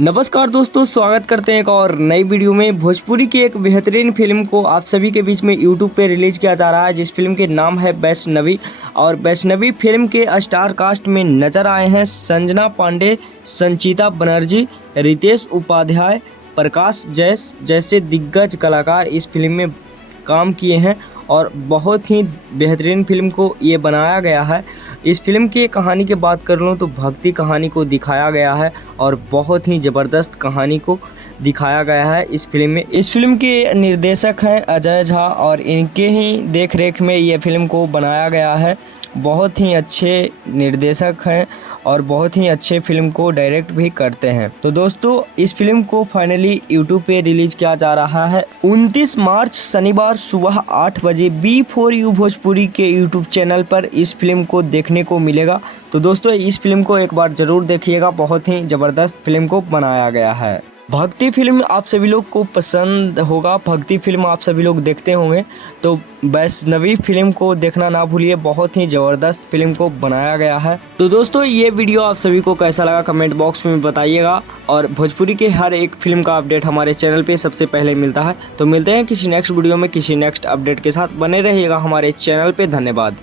नमस्कार दोस्तों, स्वागत करते हैं एक और नई वीडियो में। भोजपुरी की एक बेहतरीन फिल्म को आप सभी के बीच में यूट्यूब पे रिलीज़ किया जा रहा है, जिस फिल्म के नाम है वैष्णवी। और वैष्णवी फिल्म के स्टार कास्ट में नजर आए हैं संजना पांडे, संचिता बनर्जी, रितेश उपाध्याय, प्रकाश जैस जैसे दिग्गज कलाकार इस फिल्म में काम किए हैं और बहुत ही बेहतरीन फिल्म को ये बनाया गया है। इस फिल्म की कहानी की बात कर लूँ तो भक्ति कहानी को दिखाया गया है और बहुत ही ज़बरदस्त कहानी को दिखाया गया है इस फिल्म में। इस फिल्म के निर्देशक हैं अजय झा और इनके ही देख रेख में ये फिल्म को बनाया गया है। बहुत ही अच्छे निर्देशक हैं और बहुत ही अच्छे फिल्म को डायरेक्ट भी करते हैं। तो दोस्तों, इस फिल्म को फाइनली यूट्यूब पे रिलीज किया जा रहा है 29 मार्च शनिवार सुबह 8 बजे B4U भोजपुरी के यूट्यूब चैनल पर इस फिल्म को देखने को मिलेगा। तो दोस्तों, इस फिल्म को एक बार ज़रूर देखिएगा, बहुत ही ज़बरदस्त फिल्म को बनाया गया है। भक्ति फिल्म आप सभी लोग को पसंद होगा, भक्ति फिल्म आप सभी लोग देखते होंगे, तो वैष्णवी फिल्म को देखना ना भूलिए, बहुत ही ज़बरदस्त फिल्म को बनाया गया है। तो दोस्तों, ये वीडियो आप सभी को कैसा लगा कमेंट बॉक्स में बताइएगा। और भोजपुरी के हर एक फिल्म का अपडेट हमारे चैनल पे सबसे पहले मिलता है। तो मिलते हैं किसी नेक्स्ट वीडियो में किसी नेक्स्ट अपडेट के साथ। बने रहिएगा हमारे चैनल पे। धन्यवाद।